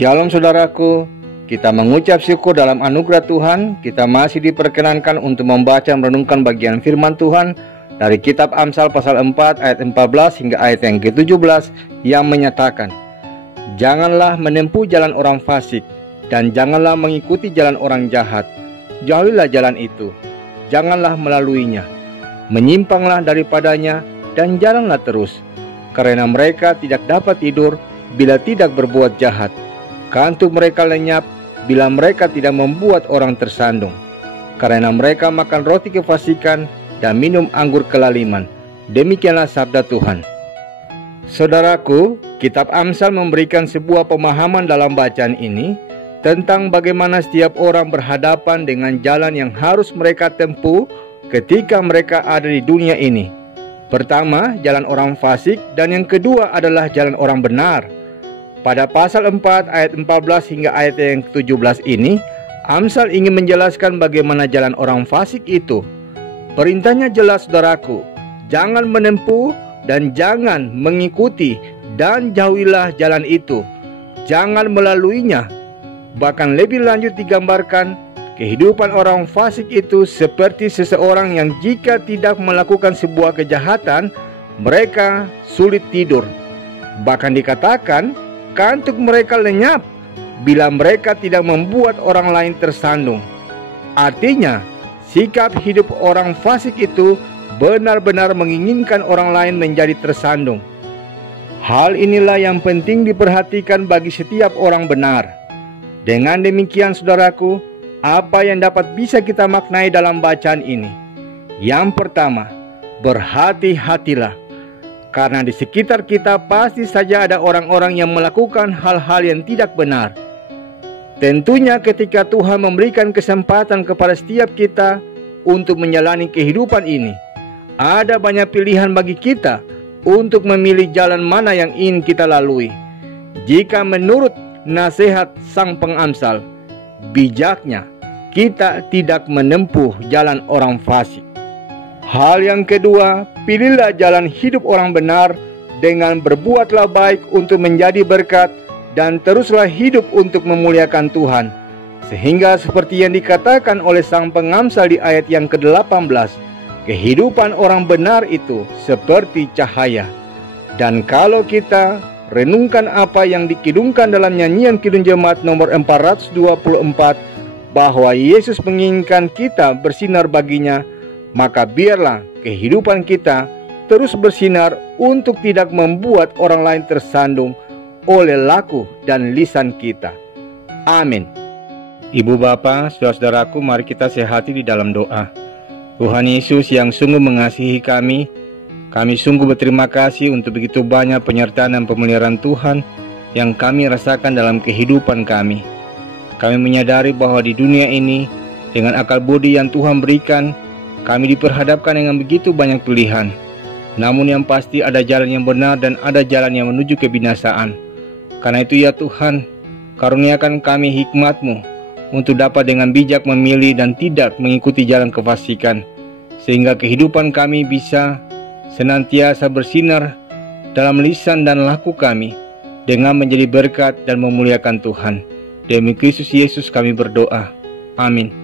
Shalom saudaraku, kita mengucap syukur dalam anugerah Tuhan. Kita masih diperkenankan untuk membaca dan merenungkan bagian firman Tuhan dari kitab Amsal pasal 4 ayat 14 hingga ayat yang ke-17 yang menyatakan, janganlah menempuh jalan orang fasik dan janganlah mengikuti jalan orang jahat. Jauhilah jalan itu, janganlah melaluinya. Menyimpanglah daripadanya dan jalanlah terus, karena mereka tidak dapat tidur bila tidak berbuat jahat. Kantuk mereka lenyap bila mereka tidak membuat orang tersandung, karena mereka makan roti kefasikan dan minum anggur kelaliman. Demikianlah sabda Tuhan. Saudaraku, kitab Amsal memberikan sebuah pemahaman dalam bacaan ini tentang bagaimana setiap orang berhadapan dengan jalan yang harus mereka tempuh ketika mereka ada di dunia ini. Pertama, jalan orang fasik, dan yang kedua adalah jalan orang benar. Pada pasal 4 ayat 14 hingga ayat yang ke-17 ini, Amsal ingin menjelaskan bagaimana jalan orang fasik itu. Perintahnya jelas saudaraku, jangan menempuh dan jangan mengikuti, dan jauhilah jalan itu, jangan melaluinya. Bahkan lebih lanjut digambarkan, kehidupan orang fasik itu seperti seseorang yang jika tidak melakukan sebuah kejahatan, mereka sulit tidur. Bahkan dikatakan, kantuk mereka lenyap bila mereka tidak membuat orang lain tersandung. Artinya, sikap hidup orang fasik itu benar-benar menginginkan orang lain menjadi tersandung. Hal inilah yang penting diperhatikan bagi setiap orang benar. Dengan demikian saudaraku, apa yang dapat bisa kita maknai dalam bacaan ini? Yang pertama, berhati-hatilah. Karena di sekitar kita pasti saja ada orang-orang yang melakukan hal-hal yang tidak benar. Tentunya ketika Tuhan memberikan kesempatan kepada setiap kita untuk menjalani kehidupan ini, ada banyak pilihan bagi kita untuk memilih jalan mana yang ingin kita lalui. Jika menurut nasihat sang pengamsal, bijaknya kita tidak menempuh jalan orang fasik. Hal yang kedua, pilihlah jalan hidup orang benar dengan berbuatlah baik untuk menjadi berkat dan teruslah hidup untuk memuliakan Tuhan. Sehingga seperti yang dikatakan oleh sang pengamsal di ayat yang ke-18, kehidupan orang benar itu seperti cahaya. Dan kalau kita renungkan apa yang dikidungkan dalam nyanyian Kidung Jemaat nomor 424, bahwa Yesus menginginkan kita bersinar baginya, maka biarlah kehidupan kita terus bersinar untuk tidak membuat orang lain tersandung oleh laku dan lisan kita. Amin. Ibu bapa, saudara-saudaraku, mari kita sehati di dalam doa. Tuhan Yesus yang sungguh mengasihi kami sungguh berterima kasih untuk begitu banyak penyertaan dan pemeliharaan Tuhan yang kami rasakan dalam kehidupan kami. Kami menyadari bahwa di dunia ini, dengan akal budi yang Tuhan berikan, kami diperhadapkan dengan begitu banyak pilihan. Namun yang pasti ada jalan yang benar dan ada jalan yang menuju kebinasaan. Karena itu ya Tuhan, karuniakan kami hikmat-Mu untuk dapat dengan bijak memilih dan tidak mengikuti jalan kefasikan, sehingga kehidupan kami bisa senantiasa bersinar dalam lisan dan laku kami dengan menjadi berkat dan memuliakan Tuhan. Demi Kristus Yesus kami berdoa. Amin.